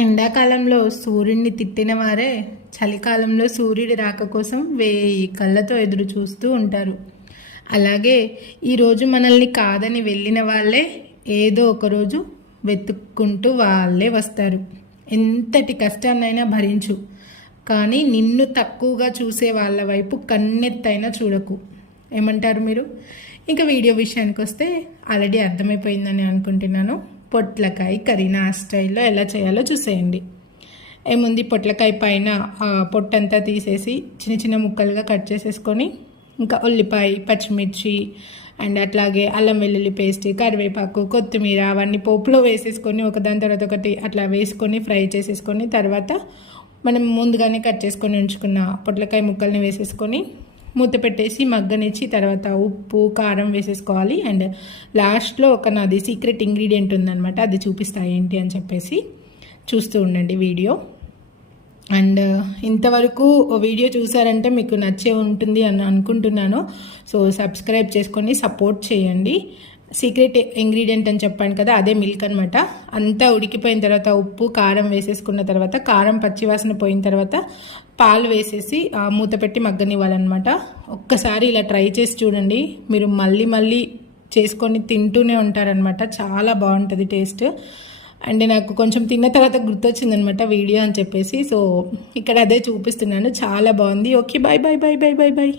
ఎండాకాలంలో సూర్యుడిని తిట్టిన వారే చలికాలంలో సూర్యుడి రాక కోసం 1000 కళ్ళతో ఎదురు చూస్తూ ఉంటారు. అలాగే ఈరోజు మనల్ని కాదని వెళ్ళిన వాళ్ళే ఏదో ఒకరోజు వెతుక్కుంటూ వాళ్ళే వస్తారు. ఎంతటి కష్టాన్నైనా భరించు, కానీ నిన్ను తక్కువగా చూసే వాళ్ళ వైపు కన్నెత్తైనా చూడకు. ఏమంటారు మీరు? ఇంకా వీడియో విషయానికి వస్తే ఆల్రెడీ అర్థమైపోయిందని అనుకుంటున్నాను. పొట్లకాయ కర్రీ నా స్టైల్లో ఎలా చేయాలో చూసేయండి. ఏముంది, పొట్లకాయ పైన పొట్టంతా తీసేసి చిన్న చిన్న ముక్కలుగా కట్ చేసేసుకొని, ఇంకా ఉల్లిపాయ, పచ్చిమిర్చి అండ్ అట్లాగే అల్లం వెల్లుల్లి పేస్ట్, కరివేపాకు, కొత్తిమీర అవన్నీ పోపులో వేసేసుకొని ఒకదాని తర్వాత ఒకటి అట్లా వేసుకొని ఫ్రై చేసేసుకొని, తర్వాత మనం ముందుగానే కట్ చేసుకొని ఉంచుకున్న పొట్లకాయ ముక్కల్ని వేసేసుకొని మూత పెట్టేసి మగ్గనిచ్చి తర్వాత ఉప్పు, కారం వేసేసుకోవాలి. అండ్ లాస్ట్లో ఒక నాది సీక్రెట్ ఇంగ్రీడియంట్ ఉందనమాట, అది చూపిస్తా ఏంటి అని చెప్పేసి చూస్తూ ఉండండి వీడియో. అండ్ ఇంతవరకు వీడియో చూసారంటే మీకు నచ్చే ఉంటుంది అని అనుకుంటున్నాను. సో సబ్స్క్రైబ్ చేసుకొని సపోర్ట్ చేయండి. సీక్రెట్ ఇంగ్రీడియంట్ అని చెప్పాను కదా, అదే మిల్క్ అనమాట. అంతా ఉడికిపోయిన తర్వాత ఉప్పు, కారం వేసేసుకున్న తర్వాత కారం పచ్చివాసన పోయిన తర్వాత పాలు వేసేసి మూత పెట్టి మగ్గనివ్వాలన్నమాట. ఒక్కసారి ఇలా ట్రై చేసి చూడండి, మీరు మళ్ళీ మళ్ళీ చేసుకొని తింటూనే ఉంటారనమాట. చాలా బాగుంటుంది టేస్ట్. అండ్ నాకు కొంచెం తిన్న తర్వాత గుర్తొచ్చిందనమాట వీడియో అని చెప్పేసి, సో ఇక్కడ అదే చూపిస్తున్నాను. చాలా బాగుంది. Okay, bye bye bye bye bye bye.